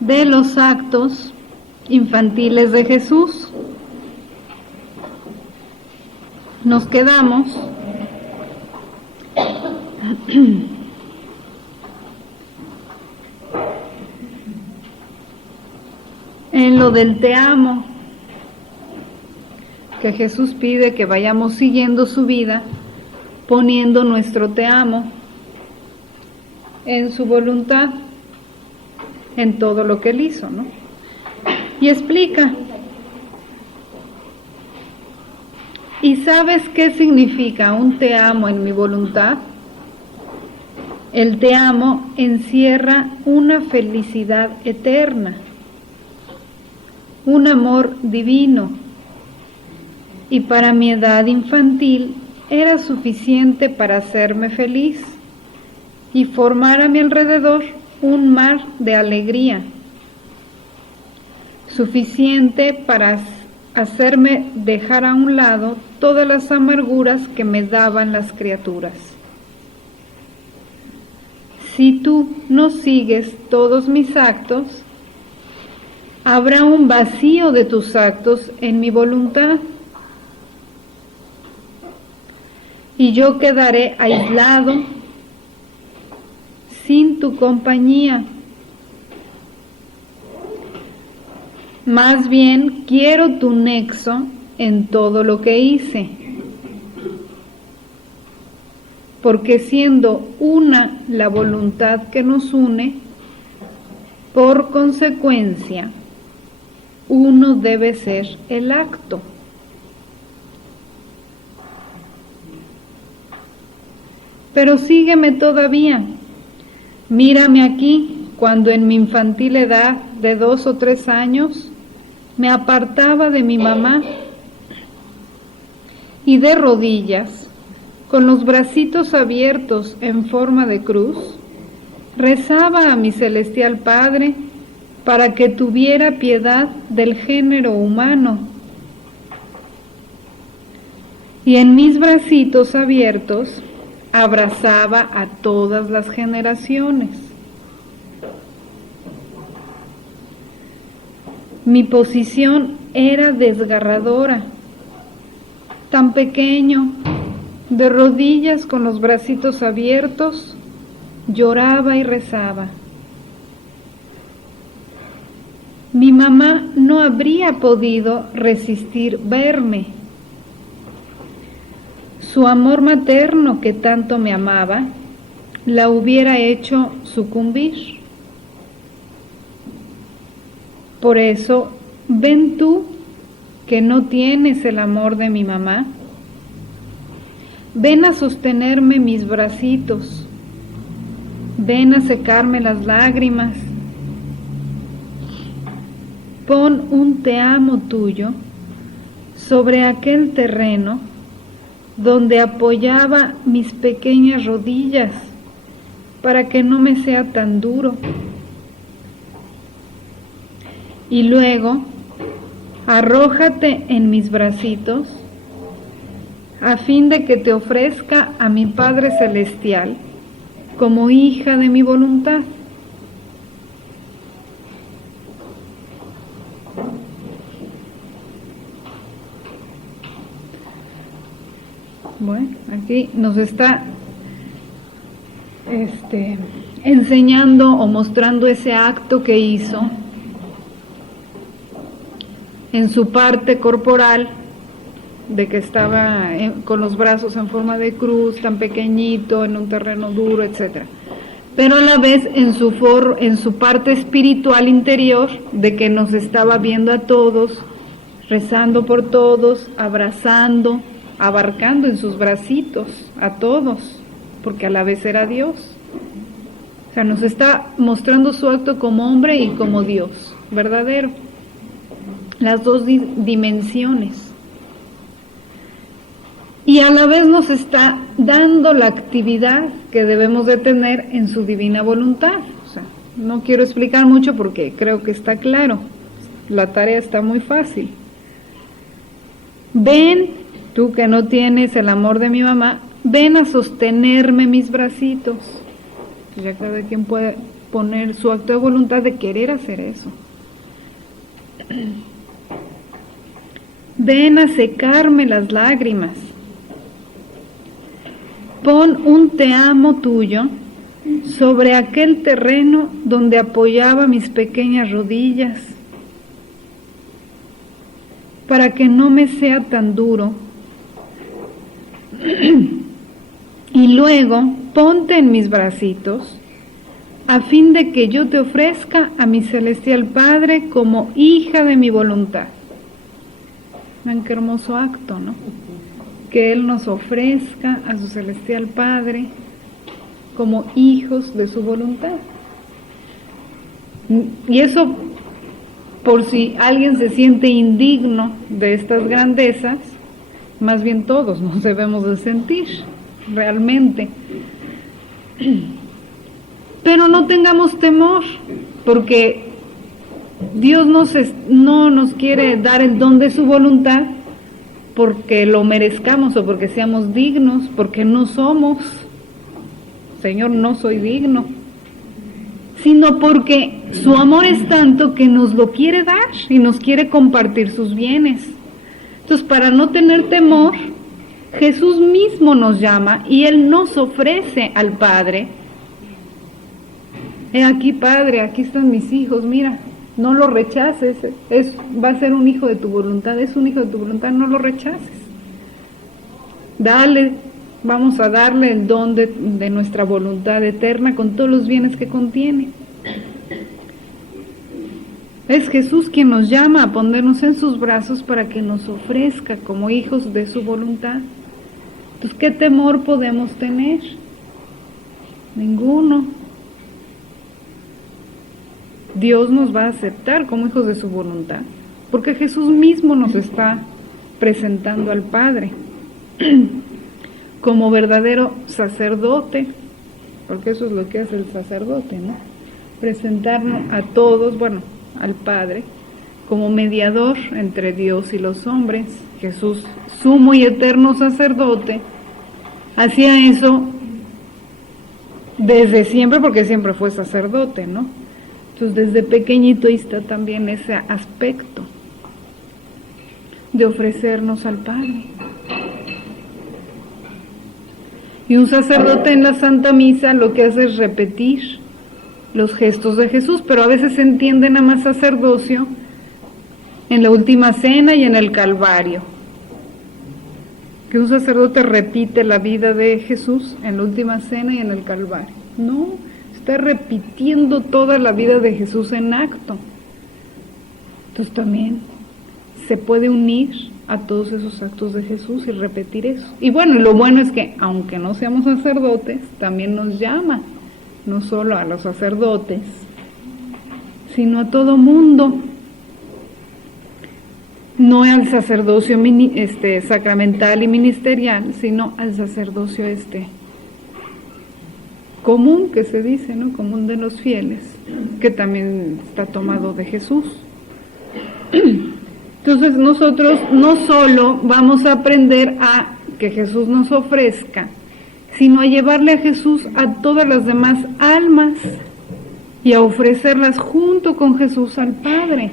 De los actos infantiles de Jesús. Nos quedamos en lo del te amo, que Jesús pide que vayamos siguiendo su vida, poniendo nuestro te amo en su voluntad, en todo lo que él hizo, ¿no? Y explica. ¿Y sabes qué significa un te amo en mi voluntad? El te amo encierra una felicidad eterna, un amor divino, y para mi edad infantil era suficiente para hacerme feliz y formar a mi alrededor un mar de alegría, suficiente para hacerme dejar a un lado todas las amarguras que me daban las criaturas. Si tú no sigues todos mis actos, habrá un vacío de tus actos en mi voluntad, y yo quedaré aislado sin tu compañía. Más bien quiero tu nexo en todo lo que hice, porque siendo una la voluntad que nos une, por consecuencia, uno debe ser el acto. Pero sígueme todavía. Mírame aquí, cuando en mi infantil edad de 2 o 3 años me apartaba de mi mamá y de rodillas, con los bracitos abiertos en forma de cruz, rezaba a mi celestial Padre para que tuviera piedad del género humano. Y en mis bracitos abiertos abrazaba a todas las generaciones. Mi posición era desgarradora, tan pequeño, de rodillas con los bracitos abiertos, lloraba y rezaba. Mi mamá no habría podido resistir verme. Su amor materno, que tanto me amaba, la hubiera hecho sucumbir. Por eso, ven tú, que no tienes el amor de mi mamá, ven a sostenerme mis bracitos, ven a secarme las lágrimas, pon un te amo tuyo sobre aquel terreno donde apoyaba mis pequeñas rodillas para que no me sea tan duro. Y luego, arrójate en mis bracitos a fin de que te ofrezca a mi Padre Celestial como hija de mi voluntad. Bueno, aquí nos está enseñando o mostrando ese acto que hizo en su parte corporal, de que estaba con los brazos en forma de cruz, tan pequeñito, en un terreno duro, etc. Pero a la vez en su parte espiritual interior, de que nos estaba viendo a todos, rezando por todos, abrazando, abarcando en sus bracitos a todos, porque a la vez era Dios. O sea, nos está mostrando su acto como hombre y como Dios verdadero, las dos dimensiones. Y a la vez nos está dando la actividad que debemos de tener en su divina voluntad. O sea, No quiero explicar mucho porque creo que está claro. La tarea está muy fácil. Ven, tú que no tienes el amor de mi mamá, ven a sostenerme mis bracitos. Ya cada quien puede poner su acto de voluntad de querer hacer eso. Ven a secarme las lágrimas. Pon un te amo tuyo sobre aquel terreno donde apoyaba mis pequeñas rodillas, para que no me sea tan duro. Y luego ponte en mis bracitos, a fin de que yo te ofrezca a mi celestial Padre como hija de mi voluntad. Vean qué hermoso acto, ¿no? Que Él nos ofrezca a su celestial Padre como hijos de su voluntad. Y eso, por si alguien se siente indigno de estas grandezas, más bien todos nos debemos de sentir realmente. Pero no tengamos temor, porque Dios no nos quiere dar el don de su voluntad porque lo merezcamos o porque seamos dignos, porque no somos. Señor, no soy digno, sino porque su amor es tanto que nos lo quiere dar y nos quiere compartir sus bienes. Entonces, para no tener temor, Jesús mismo nos llama y Él nos ofrece al Padre. He aquí, Padre, aquí están mis hijos, mira, no lo rechaces, va a ser un hijo de tu voluntad, es un hijo de tu voluntad, no lo rechaces. Dale, vamos a darle el don de nuestra voluntad eterna con todos los bienes que contiene. Es Jesús quien nos llama a ponernos en sus brazos para que nos ofrezca como hijos de su voluntad. Entonces, ¿qué temor podemos tener? Ninguno. Dios nos va a aceptar como hijos de su voluntad, porque Jesús mismo nos está presentando al Padre como verdadero sacerdote, porque eso es lo que hace el sacerdote, ¿no? Presentarnos a todos, bueno, al Padre, como mediador entre Dios y los hombres. Jesús, sumo y eterno sacerdote, hacía eso desde siempre, porque siempre fue sacerdote, ¿no? Entonces, desde pequeñito ahí está también ese aspecto de ofrecernos al Padre. Y un sacerdote en la Santa Misa lo que hace es repetir los gestos de Jesús, pero a veces se entiende nada más sacerdocio en la última cena y en el Calvario. Que un sacerdote repite la vida de Jesús en la última cena y en el Calvario. No, está repitiendo toda la vida de Jesús en acto. Entonces también se puede unir a todos esos actos de Jesús y repetir eso. Y bueno, lo bueno es que aunque no seamos sacerdotes, también nos llama, no solo a los sacerdotes, sino a todo mundo. No al sacerdocio sacramental y ministerial, sino al sacerdocio común, que se dice, ¿no? Común de los fieles, que también está tomado de Jesús. Entonces nosotros no solo vamos a aprender a que Jesús nos ofrezca, sino a llevarle a Jesús a todas las demás almas y a ofrecerlas junto con Jesús al Padre.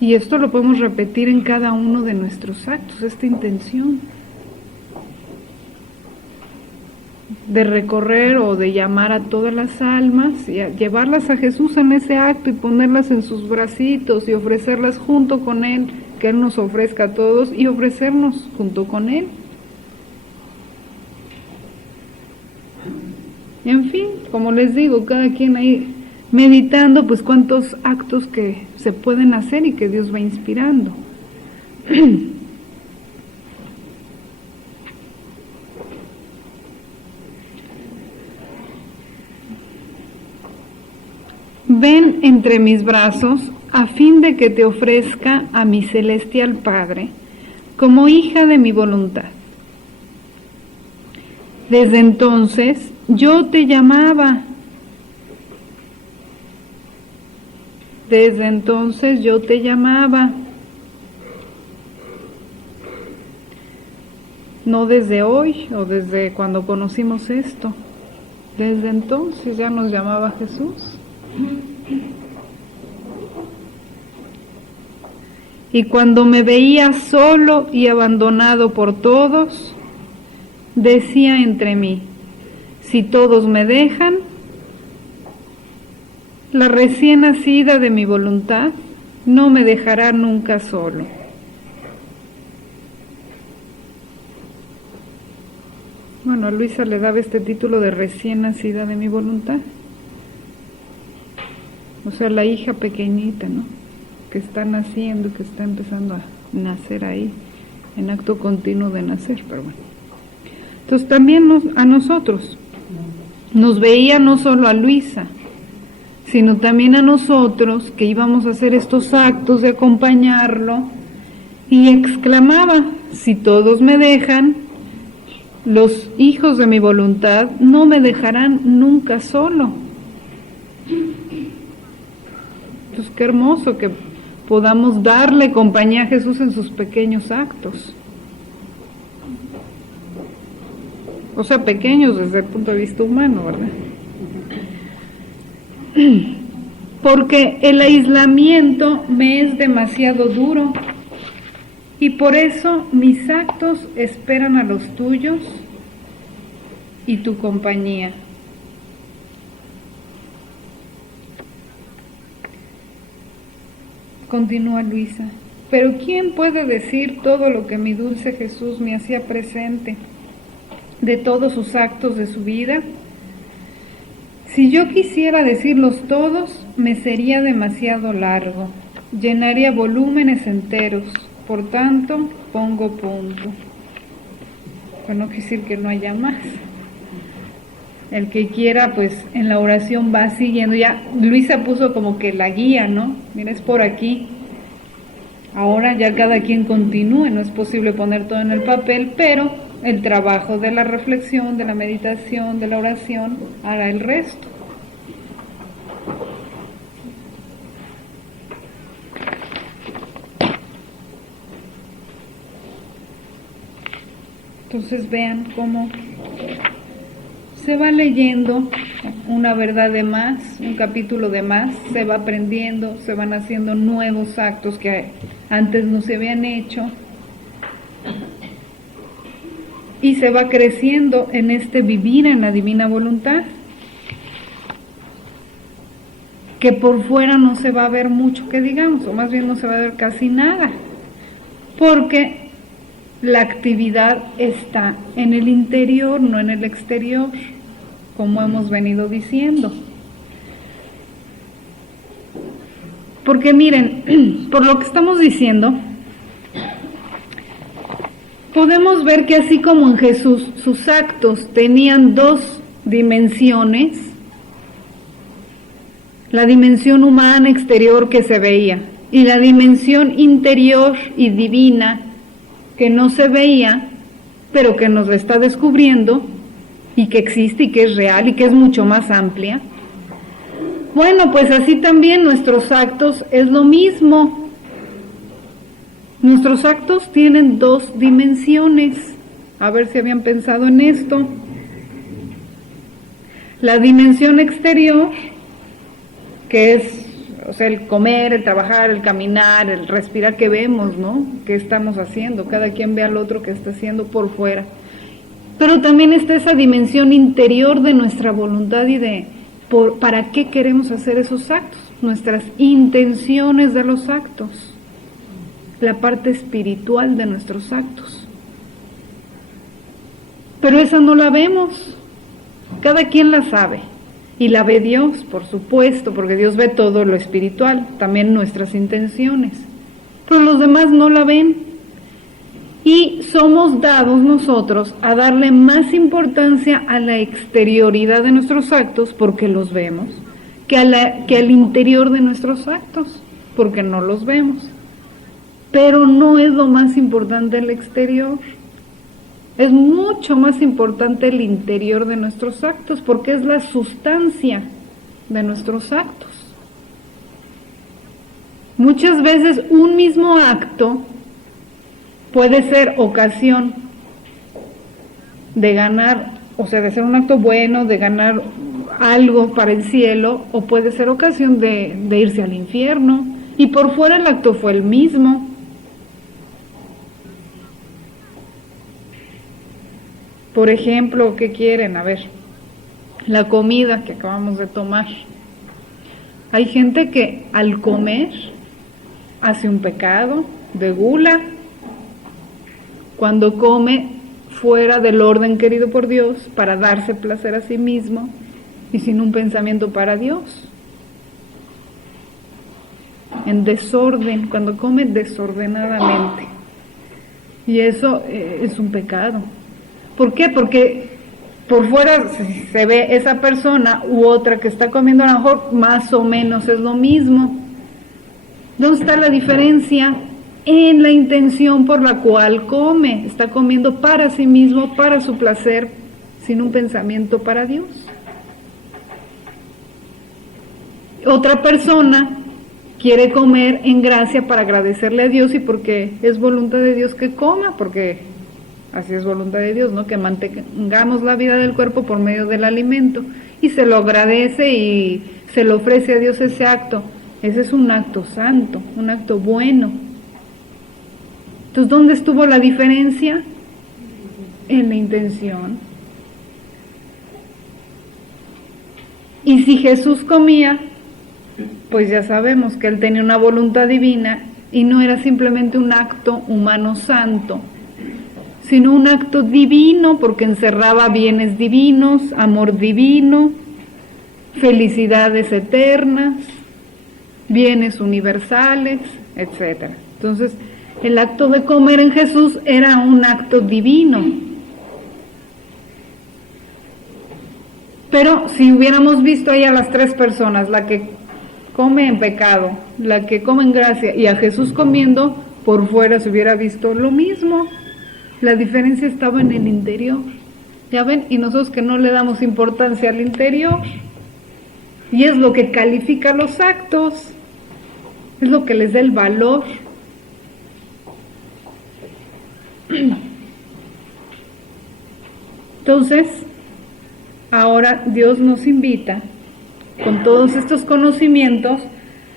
Y esto lo podemos repetir en cada uno de nuestros actos, esta intención de recorrer o de llamar a todas las almas y a llevarlas a Jesús en ese acto y ponerlas en sus bracitos y ofrecerlas junto con Él, que Él nos ofrezca a todos y ofrecernos junto con Él. En fin, como les digo, cada quien ahí meditando, pues cuántos actos que se pueden hacer y que Dios va inspirando. Ven entre mis brazos a fin de que te ofrezca a mi celestial Padre como hija de mi voluntad. Desde entonces yo te llamaba. Desde entonces yo te llamaba. No desde hoy o desde cuando conocimos esto. Desde entonces ya nos llamaba Jesús. Y cuando me veía solo y abandonado por todos, decía entre mí, si todos me dejan, la recién nacida de mi voluntad no me dejará nunca solo. Bueno, a Luisa le daba este título de recién nacida de mi voluntad. O sea, la hija pequeñita, ¿no? Que está naciendo, que está empezando a nacer ahí, en acto continuo de nacer, pero bueno. Entonces también a nosotros, nos veía no solo a Luisa, sino también a nosotros que íbamos a hacer estos actos de acompañarlo, y exclamaba, si todos me dejan, los hijos de mi voluntad no me dejarán nunca solo. Entonces qué hermoso que podamos darle compañía a Jesús en sus pequeños actos. O sea, pequeños desde el punto de vista humano, ¿verdad? Porque el aislamiento me es demasiado duro y por eso mis actos esperan a los tuyos y tu compañía. Continúa Luisa, pero ¿quién puede decir todo lo que mi dulce Jesús me hacía presente de todos sus actos de su vida? Si yo quisiera decirlos todos, me sería demasiado largo, llenaría volúmenes enteros, por tanto, pongo punto. Pero no quiere decir que no haya más. El que quiera, pues en la oración va siguiendo. Ya Luisa puso como que la guía, ¿no? Mira, es por aquí. Ahora ya cada quien continúe, no es posible poner todo en el papel, pero el trabajo de la reflexión, de la meditación, de la oración, hará el resto. Entonces vean cómo se va leyendo una verdad de más, un capítulo de más, se va aprendiendo, se van haciendo nuevos actos que antes no se habían hecho y se va creciendo en este vivir en la divina voluntad, que por fuera no se va a ver mucho que digamos, o más bien no se va a ver casi nada, porque la actividad está en el interior, no en el exterior, como hemos venido diciendo. Porque miren, por lo que estamos diciendo, podemos ver que así como en Jesús sus actos tenían dos dimensiones, la dimensión humana exterior que se veía y la dimensión interior y divina que no se veía, pero que nos la está descubriendo y que existe y que es real y que es mucho más amplia. Bueno, pues así también nuestros actos es lo mismo. Nuestros actos tienen dos dimensiones. A ver si habían pensado en esto. La dimensión exterior, que es, o sea, el comer, el trabajar, el caminar, el respirar que vemos, ¿no? ¿Qué estamos haciendo? Cada quien ve al otro que está haciendo por fuera. Pero también está esa dimensión interior de nuestra voluntad y de para qué queremos hacer esos actos, nuestras intenciones de los actos, la parte espiritual de nuestros actos. Pero esa no la vemos, cada quien la sabe. Y la ve Dios, por supuesto, porque Dios ve todo lo espiritual, también nuestras intenciones. Pero los demás no la ven. Y somos dados nosotros a darle más importancia a la exterioridad de nuestros actos, porque los vemos, que al interior de nuestros actos, porque no los vemos. Pero no es lo más importante el exterior. Es mucho más importante el interior de nuestros actos, porque es la sustancia de nuestros actos. Muchas veces un mismo acto puede ser ocasión de ganar, o sea, de ser un acto bueno, de ganar algo para el cielo, o puede ser ocasión de irse al infierno, y por fuera el acto fue el mismo. Por ejemplo, ¿qué quieren? A ver, la comida que acabamos de tomar. Hay gente que al comer hace un pecado de gula, cuando come fuera del orden querido por Dios para darse placer a sí mismo y sin un pensamiento para Dios. En desorden, cuando come desordenadamente. Y eso es un pecado. ¿Por qué? Porque por fuera se ve esa persona u otra que está comiendo, a lo mejor más o menos es lo mismo. ¿Dónde está la diferencia? En la intención por la cual come. Está comiendo para sí mismo, para su placer, sin un pensamiento para Dios. Otra persona quiere comer en gracia para agradecerle a Dios y porque es voluntad de Dios que coma, porque así es voluntad de Dios, ¿no? Que mantengamos la vida del cuerpo por medio del alimento, y se lo agradece y se lo ofrece a Dios ese acto. Ese es un acto santo, un acto bueno. Entonces, ¿dónde estuvo la diferencia? En la intención. Y si Jesús comía, pues ya sabemos que Él tenía una voluntad divina y no era simplemente un acto humano santo, sino un acto divino, porque encerraba bienes divinos, amor divino, felicidades eternas, bienes universales, etc. Entonces, el acto de comer en Jesús era un acto divino. Pero si hubiéramos visto ahí a las tres personas, la que come en pecado, la que come en gracia, y a Jesús comiendo, por fuera se hubiera visto lo mismo. La diferencia estaba en el interior. ¿Ya ven? Y nosotros que no le damos importancia al interior. Y es lo que califica los actos. Es lo que les da el valor. Entonces, ahora Dios nos invita, con todos estos conocimientos,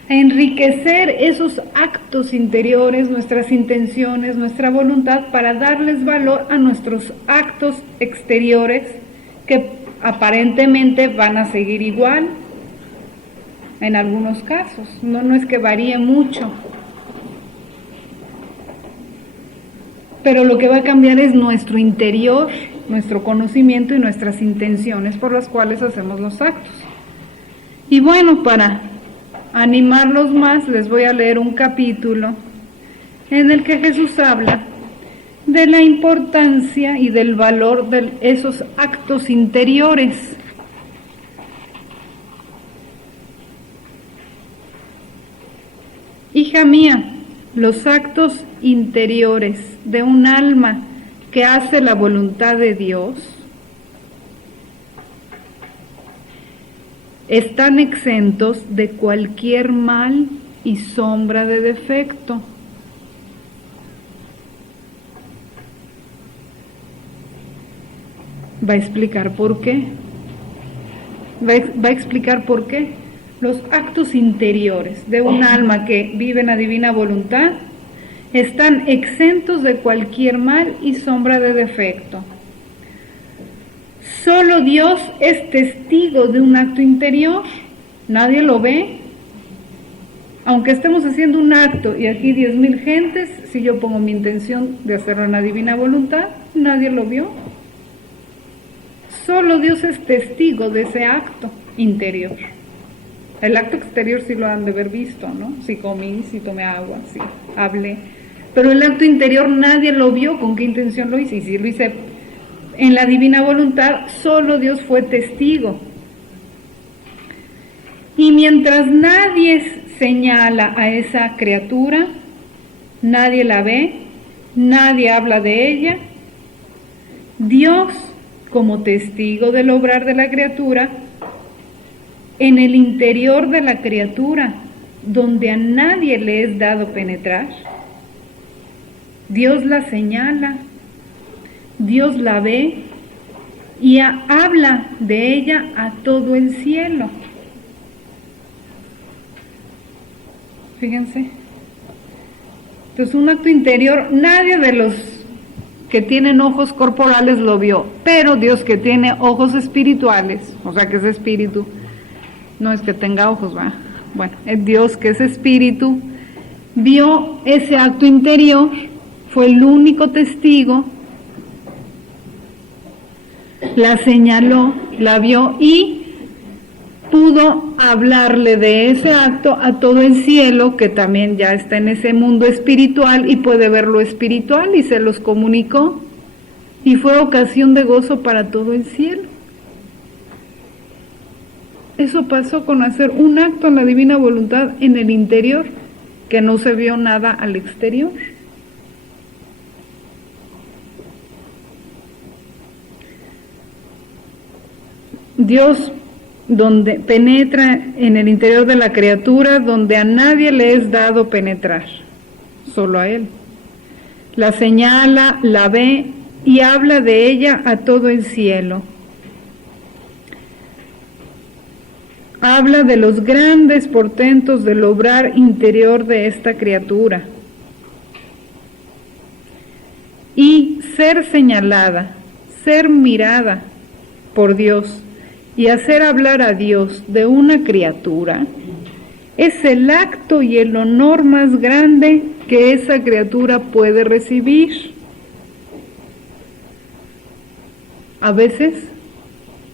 a enriquecer esos actos interiores, nuestras intenciones, nuestra voluntad, para darles valor a nuestros actos exteriores, que aparentemente van a seguir igual en algunos casos. No es que varíe mucho, pero lo que va a cambiar es nuestro interior, nuestro conocimiento y nuestras intenciones por las cuales hacemos los actos. Y bueno, para animarlos más, les voy a leer un capítulo en el que Jesús habla de la importancia y del valor de esos actos interiores. Hija mía, los actos interiores de un alma que hace la voluntad de Dios están exentos de cualquier mal y sombra de defecto. Va a explicar por qué. Va a explicar por qué. Los actos interiores de un alma que vive en la divina voluntad están exentos de cualquier mal y sombra de defecto. Solo Dios es testigo de un acto interior, nadie lo ve. Aunque estemos haciendo un acto y aquí 10,000 gentes, si yo pongo mi intención de hacerlo en la divina voluntad, nadie lo vio. Solo Dios es testigo de ese acto interior. El acto exterior sí lo han de haber visto, ¿no? Si comí, si tomé agua, si hablé. Pero el acto interior nadie lo vio, con qué intención lo hice. Y si lo hice en la divina voluntad, solo Dios fue testigo. Y mientras nadie señala a esa criatura, nadie la ve, nadie habla de ella, Dios, como testigo del obrar de la criatura, en el interior de la criatura, donde a nadie le es dado penetrar, Dios la señala, Dios la ve y habla de ella a todo el cielo. Fíjense. Entonces, un acto interior, nadie de los que tienen ojos corporales lo vio, pero Dios, que tiene ojos espirituales, o sea que es espíritu, no es que tenga ojos, ¿va? Bueno, es Dios, que es espíritu, vio ese acto interior, fue el único testigo, la señaló, la vio y pudo hablarle de ese acto a todo el cielo, que también ya está en ese mundo espiritual y puede ver lo espiritual, y se los comunicó, y fue ocasión de gozo para todo el cielo. Eso pasó con hacer un acto en la divina voluntad en el interior, que no se vio nada al exterior. Dios, donde penetra en el interior de la criatura, donde a nadie le es dado penetrar, solo a Él. La señala, la ve y habla de ella a todo el cielo. Habla de los grandes portentos del obrar interior de esta criatura. Y ser señalada, ser mirada por Dios y hacer hablar a Dios de una criatura es el acto y el honor más grande que esa criatura puede recibir. A veces,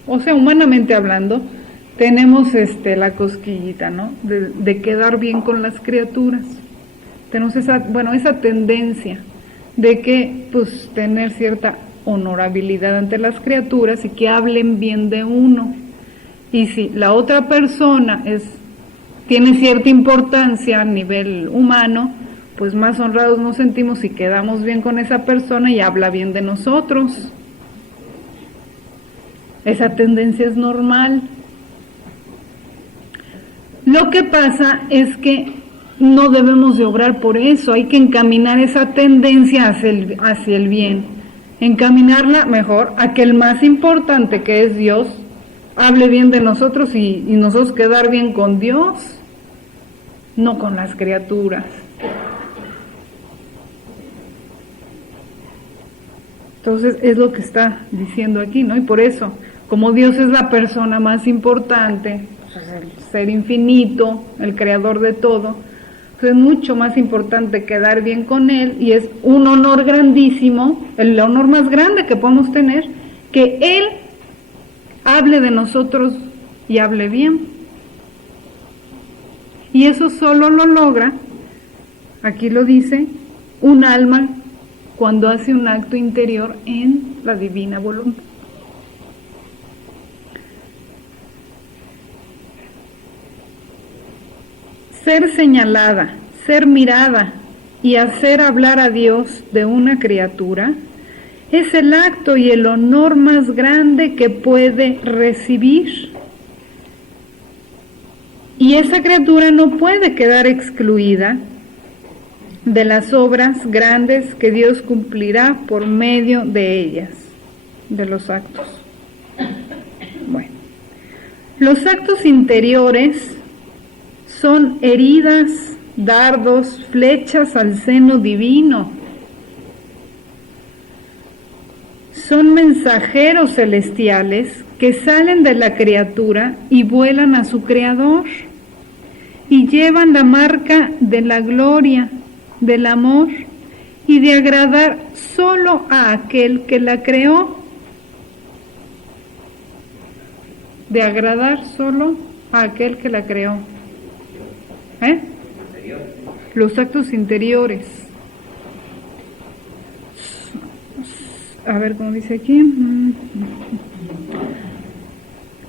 o sea, humanamente hablando, tenemos la cosquillita, ¿no? De quedar bien con las criaturas. Tenemos esa tendencia de que, pues, tener cierta honorabilidad ante las criaturas y que hablen bien de uno. Y si la otra persona tiene cierta importancia a nivel humano, pues más honrados nos sentimos si quedamos bien con esa persona y habla bien de nosotros. Esa tendencia es normal. Lo que pasa es que no debemos de obrar por eso, hay que encaminar esa tendencia hacia el bien, encaminarla mejor a que el más importante, que es Dios, hable bien de nosotros y nosotros quedar bien con Dios, no con las criaturas. Entonces es lo que está diciendo aquí, ¿no? Y por eso, como Dios es la persona más importante, el ser infinito, el creador de todo, pues es mucho más importante quedar bien con Él, y es un honor grandísimo, el honor más grande que podemos tener, que Él hable de nosotros y hable bien. Y eso solo lo logra, aquí lo dice, un alma cuando hace un acto interior en la divina voluntad. Ser señalada, ser mirada y hacer hablar a Dios de una criatura es el acto y el honor más grande que puede recibir. Y esa criatura no puede quedar excluida de las obras grandes que Dios cumplirá por medio de ellas, de los actos. Bueno, los actos interiores son heridas, dardos, flechas al seno divino. Son mensajeros celestiales que salen de la criatura y vuelan a su Creador y llevan la marca de la gloria, del amor y de agradar solo a aquel que la creó. De agradar solo a aquel que la creó. Los actos interiores. A ver cómo dice aquí.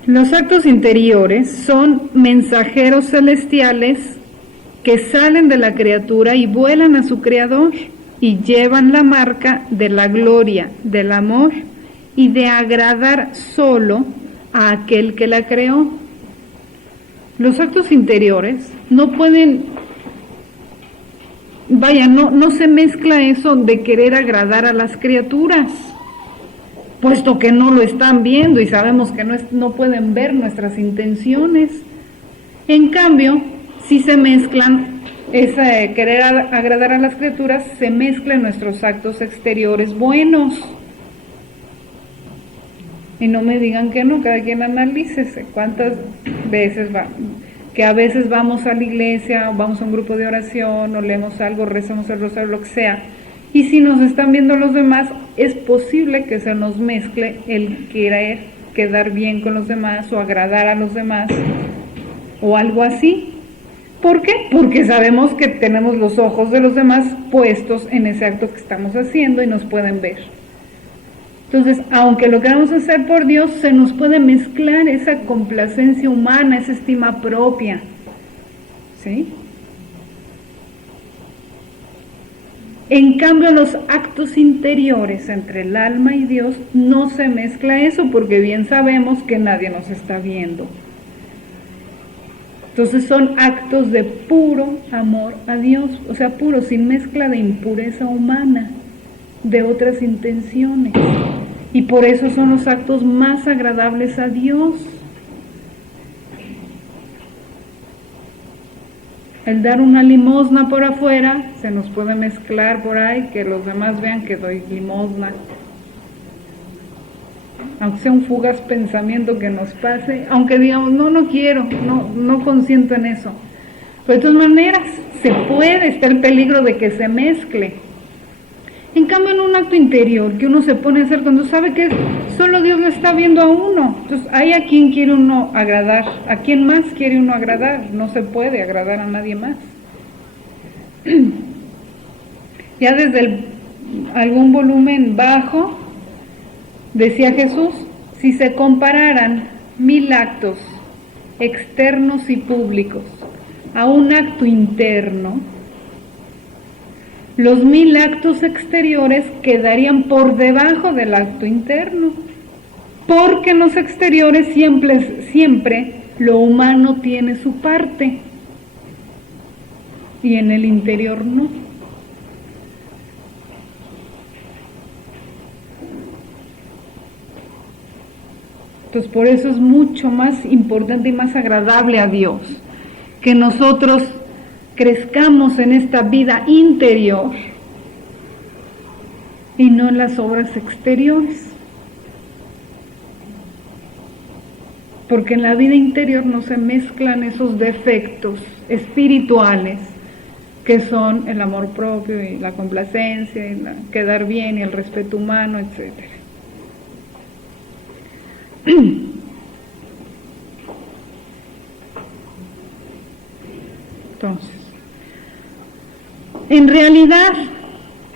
Los actos interiores son mensajeros celestiales que salen de la criatura y vuelan a su Creador y llevan la marca de la gloria, del amor y de agradar solo a aquel que la creó. Los actos interiores no pueden, no se mezcla eso de querer agradar a las criaturas, puesto que no lo están viendo y sabemos que no pueden ver nuestras intenciones. En cambio, si se mezclan, ese querer agradar a las criaturas, se mezclan nuestros actos exteriores buenos. Y no me digan que no, cada quien analícese cuántas veces que a veces vamos a la iglesia, o vamos a un grupo de oración, o leemos algo, rezamos el rosario, lo que sea, y si nos están viendo los demás, es posible que se nos mezcle el querer quedar bien con los demás, o agradar a los demás, o algo así. ¿Por qué? Porque sabemos que tenemos los ojos de los demás puestos en ese acto que estamos haciendo y nos pueden ver. Entonces, aunque lo queramos hacer por Dios, se nos puede mezclar esa complacencia humana, esa estima propia, ¿sí? En cambio, los actos interiores entre el alma y Dios no se mezcla eso, porque bien sabemos que nadie nos está viendo. Entonces son actos de puro amor a Dios, o sea, puro, sin mezcla de impureza humana, de otras intenciones. Y por eso son los actos más agradables a Dios. El dar una limosna por afuera, se nos puede mezclar por ahí, que los demás vean que doy limosna. Aunque sea un fugaz pensamiento que nos pase, aunque digamos, no quiero, no consiento en eso. Pero de todas maneras, se puede, está el peligro de que se mezcle. En cambio, en un acto interior que uno se pone a hacer cuando sabe que solo Dios lo está viendo a uno, entonces ahí a quién quiere uno agradar, a quién más quiere uno agradar, no se puede agradar a nadie más. Ya desde algún volumen bajo, decía Jesús, si se compararan 1000 actos externos y públicos a un acto interno, los 1000 actos exteriores quedarían por debajo del acto interno, porque en los exteriores siempre lo humano tiene su parte y en el interior no. Entonces por eso es mucho más importante y más agradable a Dios que nosotros crezcamos en esta vida interior y no en las obras exteriores. Porque en la vida interior no se mezclan esos defectos espirituales que son el amor propio y la complacencia y quedar bien y el respeto humano, etc. Entonces, en realidad,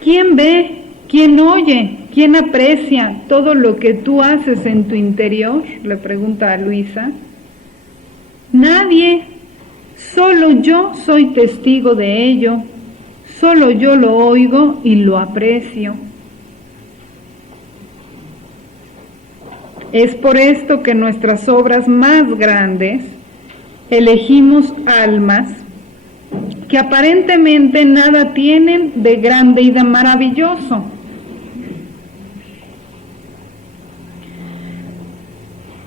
¿quién ve, quién oye, quién aprecia todo lo que tú haces en tu interior? Le pregunta a Luisa. Nadie, solo yo soy testigo de ello, solo yo lo oigo y lo aprecio. Es por esto que nuestras obras más grandes elegimos almas que aparentemente nada tienen de grande y de maravilloso.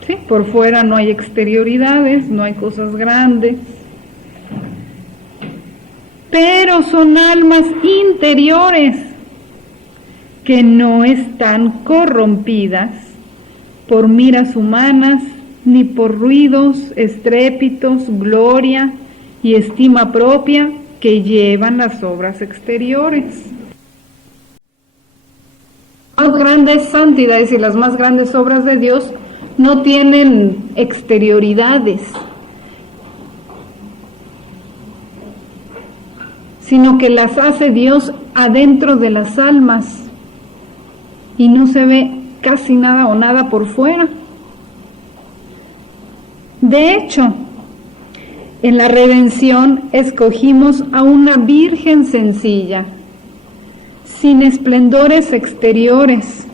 Sí, por fuera no hay exterioridades, no hay cosas grandes, pero son almas interiores que no están corrompidas por miras humanas, ni por ruidos, estrépitos, gloria y estima propia que llevan las obras exteriores. Las más grandes santidades y las más grandes obras de Dios no tienen exterioridades, sino que las hace Dios adentro de las almas y no se ve casi nada o nada por fuera. De hecho, en la redención escogimos a una virgen sencilla, sin esplendores exteriores,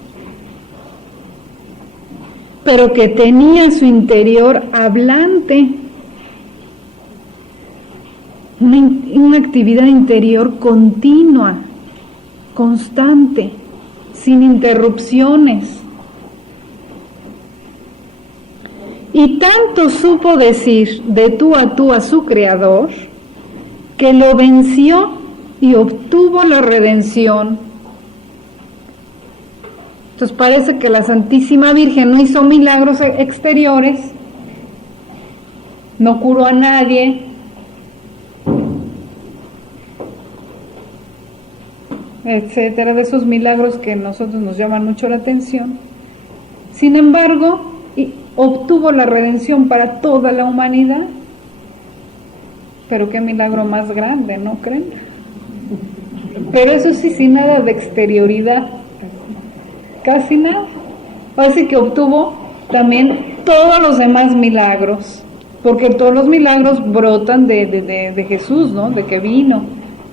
pero que tenía su interior hablante, una actividad interior continua, constante, sin interrupciones. Y tanto supo decir de tú a su Creador, que lo venció y obtuvo la redención. Entonces parece que la Santísima Virgen no hizo milagros exteriores, no curó a nadie, etcétera, de esos milagros que a nosotros nos llaman mucho la atención. Sin embargo, obtuvo la redención para toda la humanidad. Pero qué milagro más grande, ¿no creen? Pero eso sí, sin nada de exterioridad, casi nada. Así que obtuvo también todos los demás milagros, porque todos los milagros brotan de Jesús, ¿no? De que vino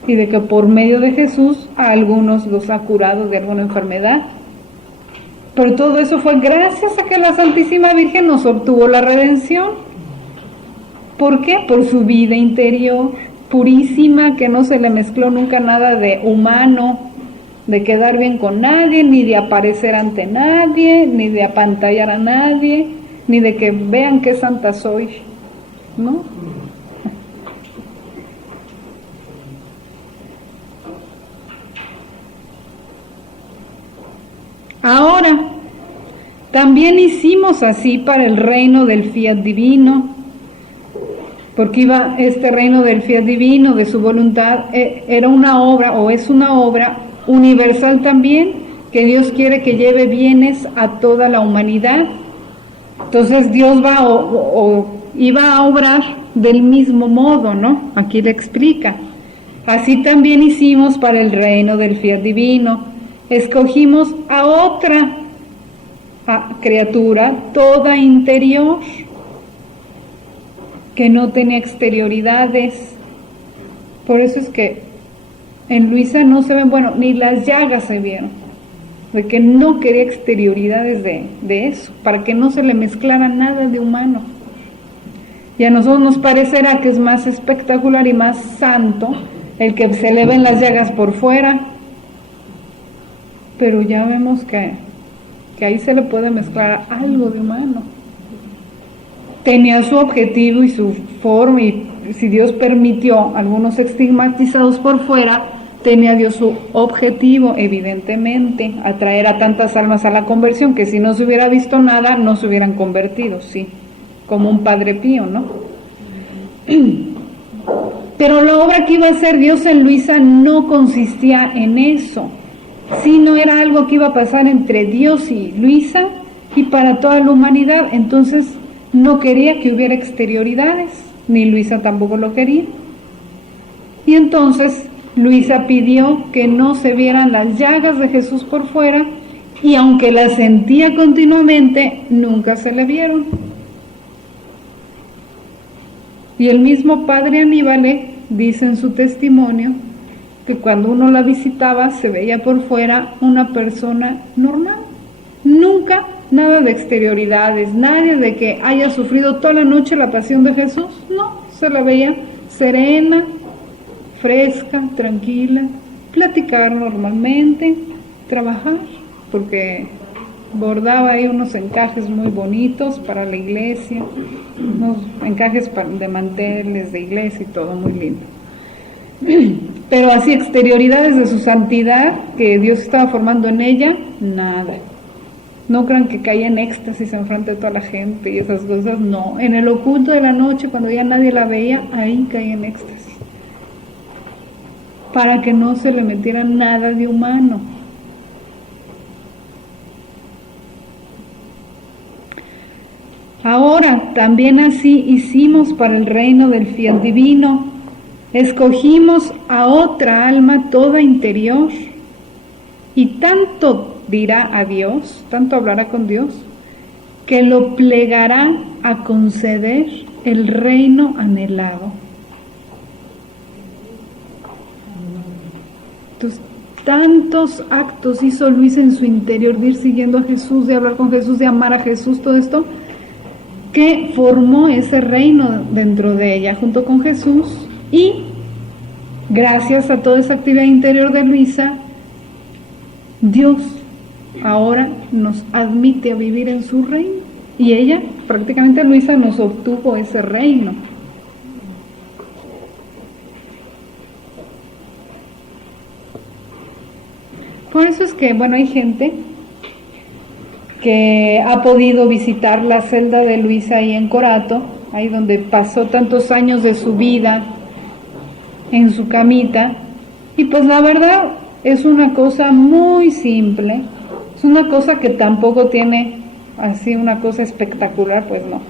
y de que por medio de Jesús a algunos los ha curado de alguna enfermedad. Pero todo eso fue gracias a que la Santísima Virgen nos obtuvo la redención. ¿Por qué? Por su vida interior, purísima, que no se le mezcló nunca nada de humano, de quedar bien con nadie, ni de aparecer ante nadie, ni de apantallar a nadie, ni de que vean qué santa soy, ¿no? Ahora, también hicimos así para el reino del fiat divino, porque iba este reino del fiat divino, de su voluntad, era una obra, o es una obra universal también, que Dios quiere que lleve bienes a toda la humanidad. Entonces Dios va iba a obrar del mismo modo, ¿no? Aquí le explica. Así también hicimos para el reino del fiat divino. Escogimos a otra criatura, toda interior, que no tenía exterioridades. Por eso es que en Luisa no se ven, bueno, ni las llagas se vieron, de que no quería exterioridades de eso, para que no se le mezclara nada de humano. Y a nosotros nos parecerá que es más espectacular y más santo el que se le ven las llagas por fuera, pero ya vemos que ahí se le puede mezclar algo de humano. Tenía su objetivo y su forma, y si Dios permitió algunos estigmatizados por fuera, tenía Dios su objetivo, evidentemente, atraer a tantas almas a la conversión, que si no se hubiera visto nada, no se hubieran convertido, sí, como un Padre Pío, ¿no? Pero la obra que iba a hacer Dios en Luisa no consistía en eso, sino era algo que iba a pasar entre Dios y Luisa y para toda la humanidad. Entonces no quería que hubiera exterioridades, ni Luisa tampoco lo quería. Y entonces Luisa pidió que no se vieran las llagas de Jesús por fuera, y aunque las sentía continuamente, nunca se le vieron. Y el mismo padre Aníbal dice en su testimonio que cuando uno la visitaba se veía por fuera una persona normal, nunca nada de exterioridades, nadie de que haya sufrido toda la noche la pasión de Jesús, no, se la veía serena, fresca, tranquila, platicar normalmente, trabajar, porque bordaba ahí unos encajes muy bonitos para la iglesia, unos encajes de manteles de iglesia y todo muy lindo. Pero así exterioridades de su santidad que Dios estaba formando en ella, nada. No crean que caía en éxtasis enfrente de toda la gente y esas cosas, no. En el oculto de la noche, cuando ya nadie la veía, ahí caía en éxtasis. Para que no se le metiera nada de humano. Ahora, también así hicimos para el reino del fiat divino. Escogimos a otra alma toda interior, y tanto dirá a Dios, tanto hablará con Dios, que lo plegará a conceder el reino anhelado. Entonces, tantos actos hizo Luisa en su interior de ir siguiendo a Jesús, de hablar con Jesús, de amar a Jesús, todo esto, que formó ese reino dentro de ella junto con Jesús, y gracias a toda esa actividad interior de Luisa, Dios ahora nos admite a vivir en su reino, y ella, prácticamente Luisa, nos obtuvo ese reino. Por eso es que, bueno, hay gente que ha podido visitar la celda de Luisa ahí en Corato, ahí donde pasó tantos años de su vida en su camita, y pues la verdad es una cosa muy simple, es una cosa que tampoco tiene así una cosa espectacular, pues no.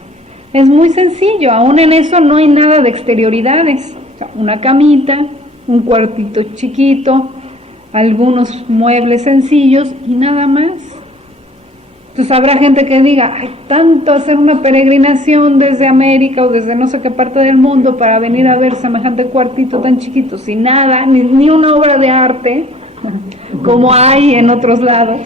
Es muy sencillo, aún en eso no hay nada de exterioridades, o sea, una camita, un cuartito chiquito, algunos muebles sencillos y nada más. Entonces habrá gente que diga, ay, tanto hacer una peregrinación desde América o desde no sé qué parte del mundo para venir a ver semejante cuartito tan chiquito, sin nada, ni una obra de arte, como hay en otros lados.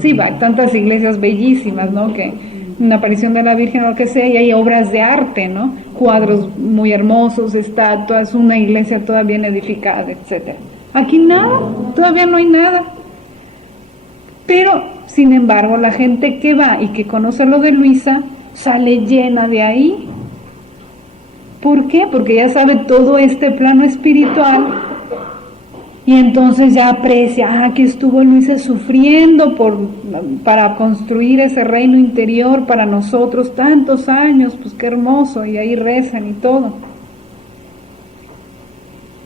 Sí, va, tantas iglesias bellísimas, ¿no? Que una aparición de la Virgen o lo que sea, y hay obras de arte, ¿no? Cuadros muy hermosos, estatuas, una iglesia toda bien edificada, etcétera. Aquí nada, todavía no hay nada. Pero, sin embargo, la gente que va y que conoce lo de Luisa sale llena de ahí. ¿Por qué? Porque ya sabe todo este plano espiritual, y entonces ya aprecia, aquí estuvo Luisa sufriendo para construir ese reino interior para nosotros tantos años, pues qué hermoso, y ahí rezan y todo.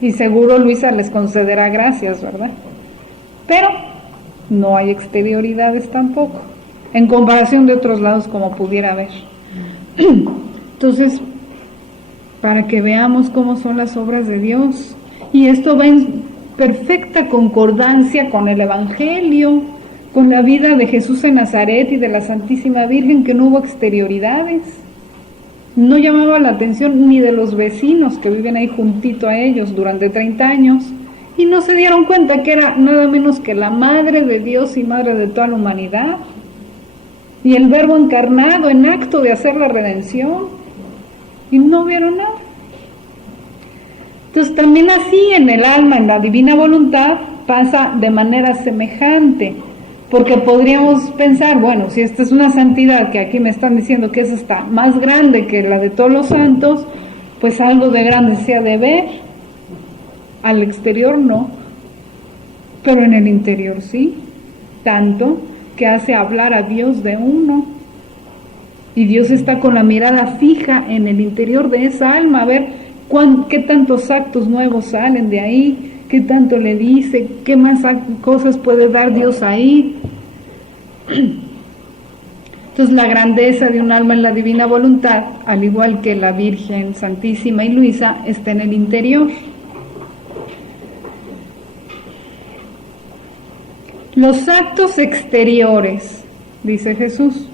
Y seguro Luisa les concederá gracias, ¿verdad? Pero no hay exterioridades tampoco, en comparación de otros lados como pudiera haber. Entonces, para que veamos cómo son las obras de Dios, y esto va en perfecta concordancia con el Evangelio, con la vida de Jesús en Nazaret y de la Santísima Virgen, que no hubo exterioridades. No llamaba la atención ni de los vecinos que viven ahí juntito a ellos durante 30 años, y no se dieron cuenta que era nada menos que la Madre de Dios y Madre de toda la humanidad, y el Verbo encarnado en acto de hacer la redención, y no vieron nada. Entonces también así en el alma, en la divina voluntad, pasa de manera semejante, porque podríamos pensar, bueno, si esta es una santidad que aquí me están diciendo que es esta más grande que la de todos los santos, pues algo de grande se ha de ver. Al exterior no, pero en el interior sí, tanto que hace hablar a Dios de uno, y Dios está con la mirada fija en el interior de esa alma, a ver qué tantos actos nuevos salen de ahí, qué tanto le dice, qué más cosas puede dar Dios ahí. Entonces la grandeza de un alma en la divina voluntad, al igual que la Virgen Santísima y Luisa, está en el interior. Los actos exteriores, dice Jesús,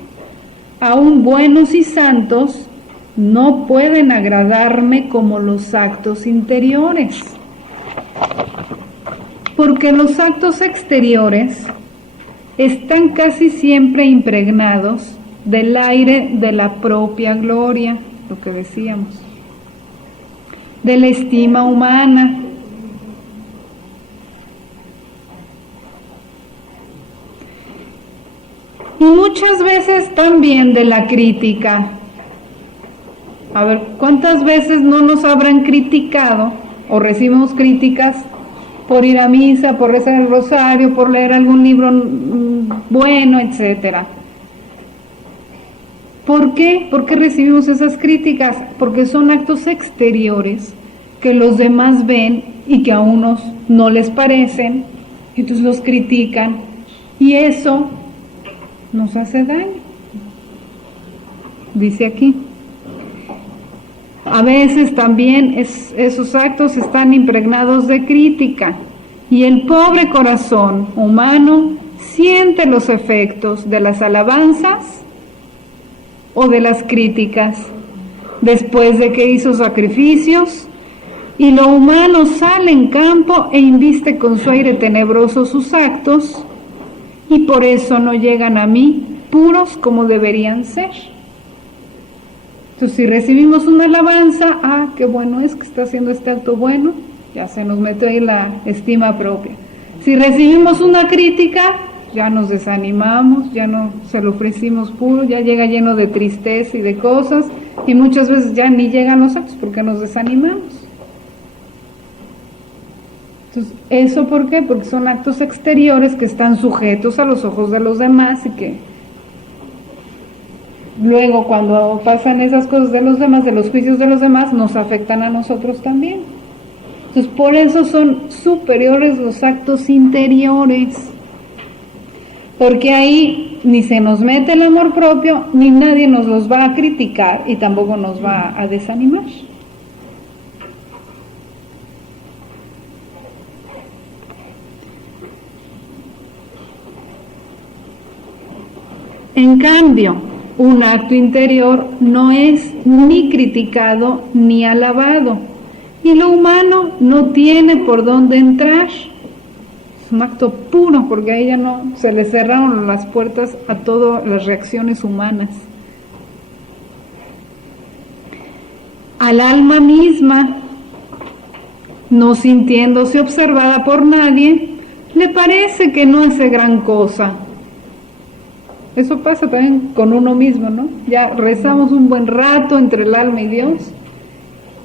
aún buenos y santos, no pueden agradarme como los actos interiores, porque los actos exteriores están casi siempre impregnados del aire de la propia gloria, lo que decíamos, de la estima humana, y muchas veces también de la crítica. A ver, ¿cuántas veces no nos habrán criticado o recibimos críticas por ir a misa, por rezar el rosario, por leer algún libro bueno, etcétera? ¿Por qué? ¿Por qué recibimos esas críticas? Porque son actos exteriores que los demás ven y que a unos no les parecen, y entonces los critican, y eso nos hace daño. Dice aquí. A veces también esos actos están impregnados de crítica, y el pobre corazón humano siente los efectos de las alabanzas o de las críticas, después de que hizo sacrificios y lo humano sale en campo e inviste con su aire tenebroso sus actos, y por eso no llegan a mí puros como deberían ser. Entonces, si recibimos una alabanza, qué bueno es que está haciendo este acto bueno, ya se nos metió ahí la estima propia. Si recibimos una crítica, ya nos desanimamos, ya no se lo ofrecimos puro, ya llega lleno de tristeza y de cosas, y muchas veces ya ni llegan los actos porque nos desanimamos. Entonces, ¿eso por qué? Porque son actos exteriores que están sujetos a los ojos de los demás y que luego cuando pasan esas cosas de los demás, de los juicios de los demás, nos afectan a nosotros también. Entonces, por eso son superiores los actos interiores, porque ahí ni se nos mete el amor propio, ni nadie nos los va a criticar y tampoco nos va a desanimar. En cambio, un acto interior no es ni criticado ni alabado, y lo humano no tiene por dónde entrar. Es un acto puro, porque a ella no se le cerraron las puertas a todas las reacciones humanas. Al alma misma, no sintiéndose observada por nadie, le parece que no hace gran cosa. Eso pasa también con uno mismo, ¿no? Ya rezamos un buen rato entre el alma y Dios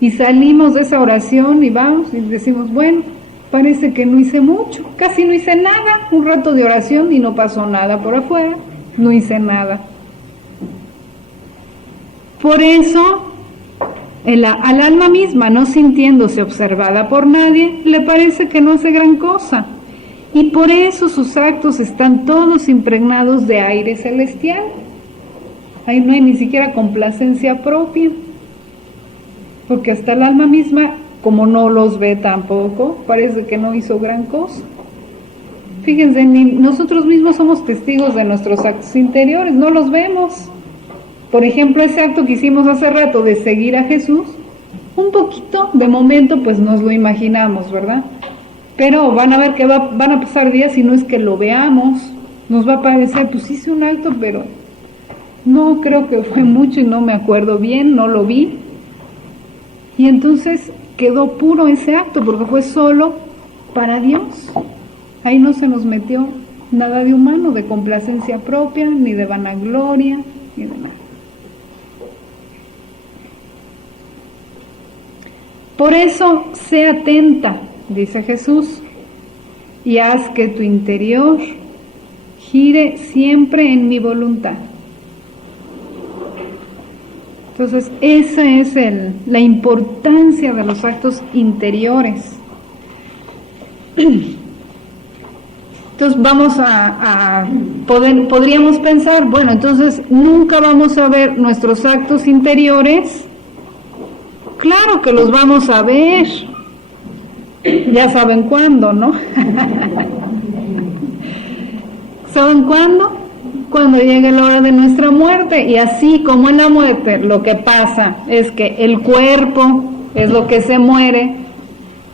y salimos de esa oración y vamos y decimos, bueno, parece que no hice mucho, casi no hice nada, un rato de oración y no pasó nada por afuera, no hice nada. Por eso, al alma misma, no sintiéndose observada por nadie, le parece que no hace gran cosa. Y por eso sus actos están todos impregnados de aire celestial. Ahí no hay ni siquiera complacencia propia, porque hasta el alma misma, como no los ve tampoco, parece que no hizo gran cosa. Fíjense, nosotros mismos somos testigos de nuestros actos interiores, no los vemos. Por ejemplo, ese acto que hicimos hace rato de seguir a Jesús, un poquito, de momento, pues nos lo imaginamos, ¿verdad? Pero van a ver que van a pasar días y no es que lo veamos, nos va a parecer, pues hice un acto, pero no creo que fue mucho y no me acuerdo bien, no lo vi. Y entonces quedó puro ese acto porque fue solo para Dios. Ahí no se nos metió nada de humano, de complacencia propia, ni de vanagloria, ni de nada. Por eso, sé atenta, dice Jesús, y haz que tu interior gire siempre en mi voluntad. Entonces, esa es la importancia de los actos interiores. Entonces, podríamos pensar, bueno, entonces nunca vamos a ver nuestros actos interiores. Claro que los vamos a ver. Ya saben cuándo, ¿no? ¿Saben cuándo? Cuando llegue la hora de nuestra muerte. Y así como en la muerte lo que pasa es que el cuerpo es lo que se muere,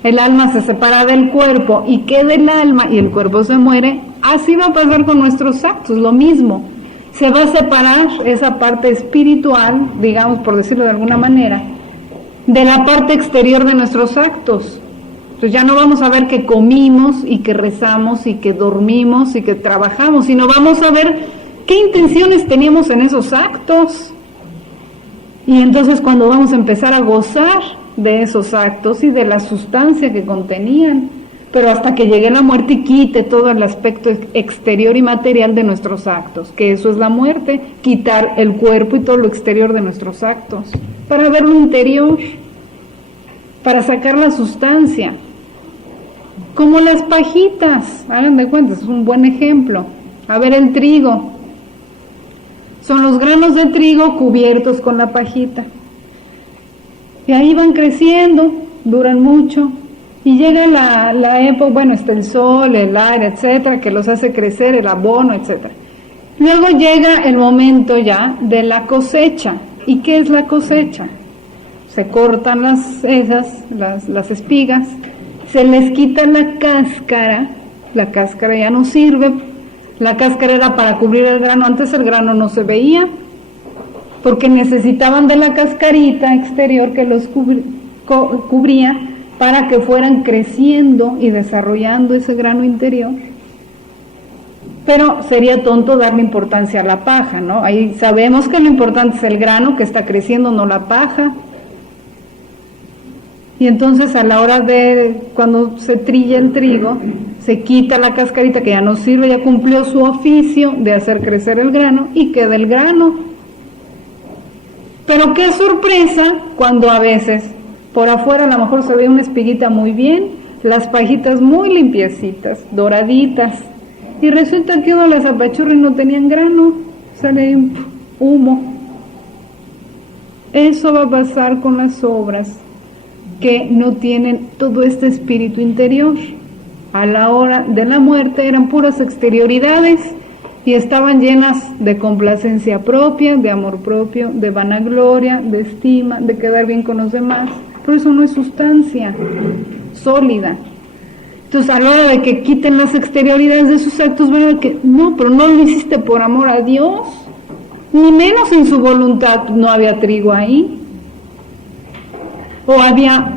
el alma se separa del cuerpo y queda el alma y el cuerpo se muere, así va a pasar con nuestros actos, lo mismo. Se va a separar esa parte espiritual, digamos, por decirlo de alguna manera, de la parte exterior de nuestros actos. Entonces ya no vamos a ver que comimos y que rezamos y que dormimos y que trabajamos, sino vamos a ver qué intenciones teníamos en esos actos. Y entonces cuando vamos a empezar a gozar de esos actos y de la sustancia que contenían, pero hasta que llegue la muerte y quite todo el aspecto exterior y material de nuestros actos, que eso es la muerte, quitar el cuerpo y todo lo exterior de nuestros actos, para ver lo interior, para sacar la sustancia. Como las pajitas, hagan de cuenta, es un buen ejemplo. A ver, el trigo. Son los granos de trigo cubiertos con la pajita. Y ahí van creciendo, duran mucho. Y llega la época, bueno, está el sol, el aire, etcétera, que los hace crecer, el abono, etcétera. Luego llega el momento ya de la cosecha. ¿Y qué es la cosecha? se cortan las espigas, se les quita la cáscara ya no sirve, la cáscara era para cubrir el grano, antes el grano no se veía, porque necesitaban de la cascarita exterior que los cubría para que fueran creciendo y desarrollando ese grano interior. Pero sería tonto darle importancia a la paja, ¿no? Ahí sabemos que lo importante es el grano que está creciendo, no la paja. Y entonces a la hora de, cuando se trilla el trigo, se quita la cascarita que ya no sirve, ya cumplió su oficio de hacer crecer el grano y queda el grano. Pero qué sorpresa cuando a veces por afuera a lo mejor se ve una espiguita muy bien, las pajitas muy limpiecitas, doraditas, y resulta que uno las apachurra y no tenían grano, sale un humo. Eso va a pasar con las obras que no tienen todo este espíritu interior. A la hora de la muerte eran puras exterioridades y estaban llenas de complacencia propia, de amor propio, de vanagloria, de estima, de quedar bien con los demás. Por eso no es sustancia sólida. Entonces, a la hora de que quiten las exterioridades de sus actos, van a ver que no, pero no lo hiciste por amor a Dios, ni menos en su voluntad. No había trigo ahí, o había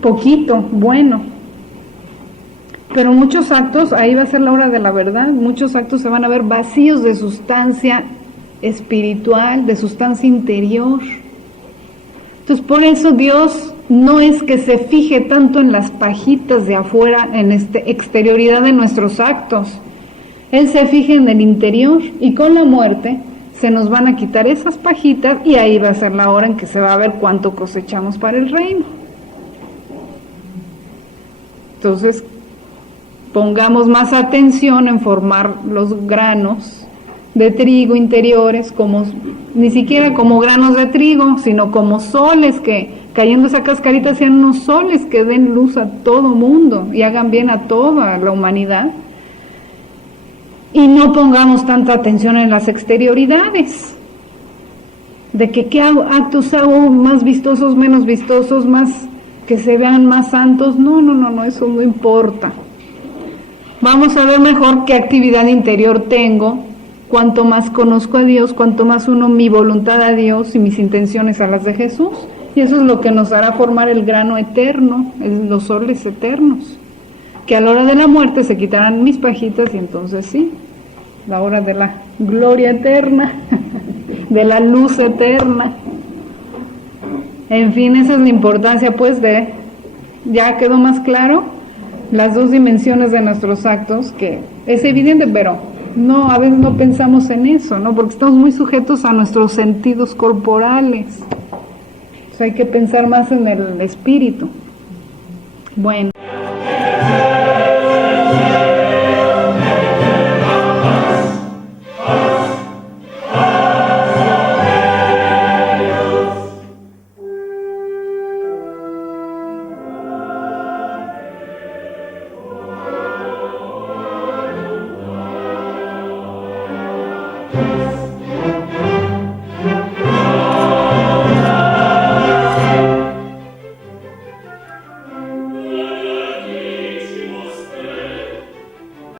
poquito, bueno, pero muchos actos, ahí va a ser la hora de la verdad, muchos actos se van a ver vacíos de sustancia espiritual, de sustancia interior. Entonces, por eso Dios no es que se fije tanto en las pajitas de afuera, en exterioridad de nuestros actos. Él se fija en el interior, y con la muerte se nos van a quitar esas pajitas y ahí va a ser la hora en que se va a ver cuánto cosechamos para el reino. Entonces, pongamos más atención en formar los granos de trigo interiores, como ni siquiera como granos de trigo, sino como soles, que cayendo esa cascarita sean unos soles que den luz a todo mundo y hagan bien a toda la humanidad. Y no pongamos tanta atención en las exterioridades, de que qué actos hago más vistosos, menos vistosos, más que se vean más santos. No, eso no importa. Vamos a ver mejor qué actividad interior tengo. Cuanto más conozco a Dios, cuanto más uno mi voluntad a Dios y mis intenciones a las de Jesús. Y eso es lo que nos hará formar el grano eterno, los soles eternos. Que a la hora de la muerte se quitarán mis pajitas y entonces sí, la hora de la gloria eterna, de la luz eterna. En fin, esa es la importancia pues de, ya quedó más claro, las dos dimensiones de nuestros actos, que es evidente, pero no, a veces no pensamos en eso, ¿no? Porque estamos muy sujetos a nuestros sentidos corporales. Entonces hay que pensar más en el espíritu. Bueno.